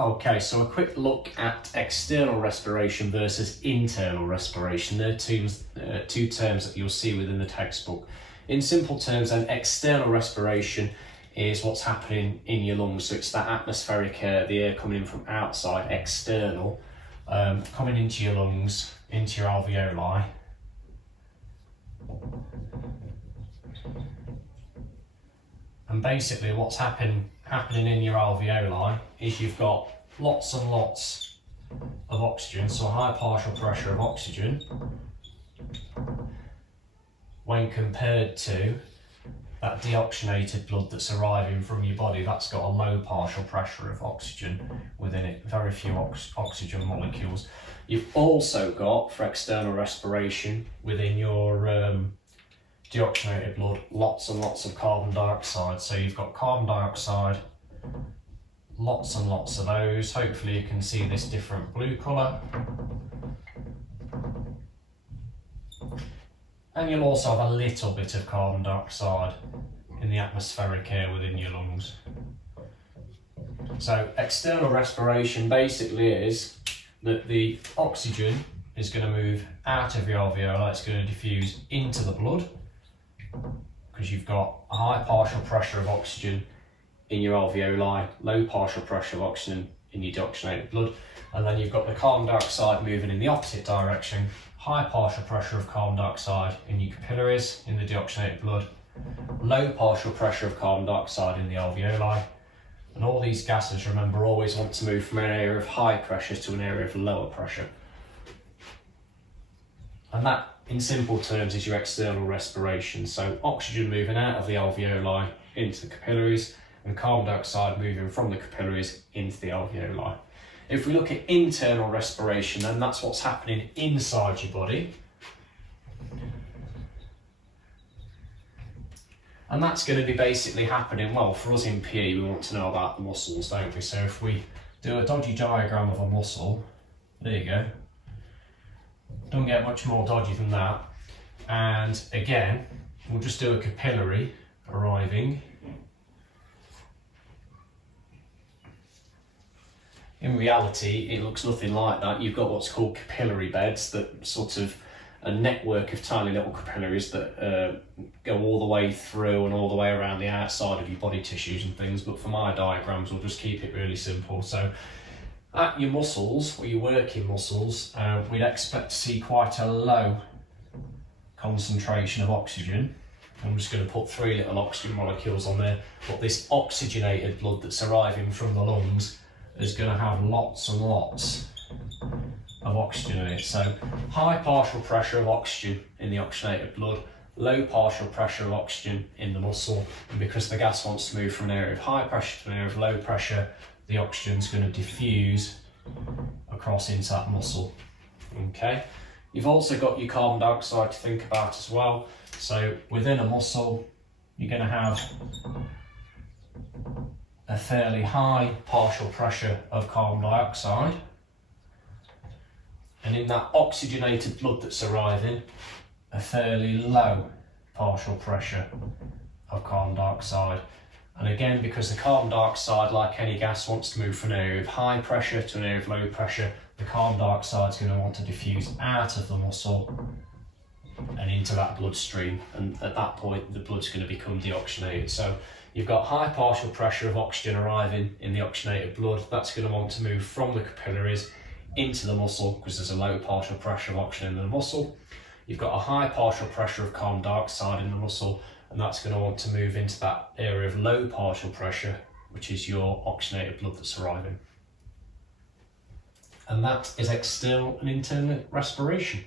Okay, so a quick look at external respiration versus internal respiration. They're two terms that you'll see within the textbook. In simple terms, then, external respiration is what's happening in your lungs. So it's that atmospheric air, the air coming in from outside, external, coming into your lungs, into your alveoli. And basically what's happening in your alveoli is you've got lots and lots of oxygen, so a high partial pressure of oxygen, when compared to that deoxygenated blood that's arriving from your body. That's got a low partial pressure of oxygen within it, very few oxygen molecules. You've also got, for external respiration, within your deoxygenated blood, lots and lots of carbon dioxide. So you've got carbon dioxide, lots and lots of those. Hopefully you can see this different blue colour. And you'll also have a little bit of carbon dioxide in the atmospheric air within your lungs. So external respiration basically is that the oxygen is going to move out of your alveoli, it's going to diffuse into the blood, because you've got a high partial pressure of oxygen in your alveoli, low partial pressure of oxygen in your deoxygenated blood, and then you've got the carbon dioxide moving in the opposite direction, high partial pressure of carbon dioxide in your capillaries, in the deoxygenated blood, low partial pressure of carbon dioxide in the alveoli. And all these gases, remember, always want to move from an area of high pressure to an area of lower pressure. And that, in simple terms, is your external respiration. So oxygen moving out of the alveoli into the capillaries, and carbon dioxide moving from the capillaries into the alveoli. If we look at internal respiration, then that's what's happening inside your body. And that's going to be basically happening, well, for us in PE, we want to know about the muscles, don't we? So if we do a dodgy diagram of a muscle, there you go. Don't get much more dodgy than that. And again, we'll just do a capillary arriving. In reality, it looks nothing like that. You've got what's called capillary beds, that sort of a network of tiny little capillaries that go all the way through and all the way around the outside of your body tissues and things. But for my diagrams, we'll just keep it really simple. So at your muscles, or your working muscles, we'd expect to see quite a low concentration of oxygen. I'm just going to put 3 little oxygen molecules on there. But this oxygenated blood that's arriving from the lungs is going to have lots and lots of oxygen in it. So high partial pressure of oxygen in the oxygenated blood, low partial pressure of oxygen in the muscle, and because the gas wants to move from an area of high pressure to an area of low pressure, the oxygen's going to diffuse across into that muscle. Okay, you've also got your carbon dioxide to think about as well. So within a muscle, you're going to have a fairly high partial pressure of carbon dioxide, and in that oxygenated blood that's arriving, a fairly low partial pressure of carbon dioxide. And again, because the carbon dioxide, like any gas, wants to move from an area of high pressure to an area of low pressure, the carbon dioxide is going to want to diffuse out of the muscle and into that bloodstream, and at that point the blood's going to become deoxygenated. So you've got high partial pressure of oxygen arriving in the oxygenated blood. That's going to want to move from the capillaries into the muscle, because there's a low partial pressure of oxygen in the muscle. You've got a high partial pressure of carbon dioxide in the muscle, and that's going to want to move into that area of low partial pressure, which is your oxygenated blood that's arriving. And that is external and internal respiration.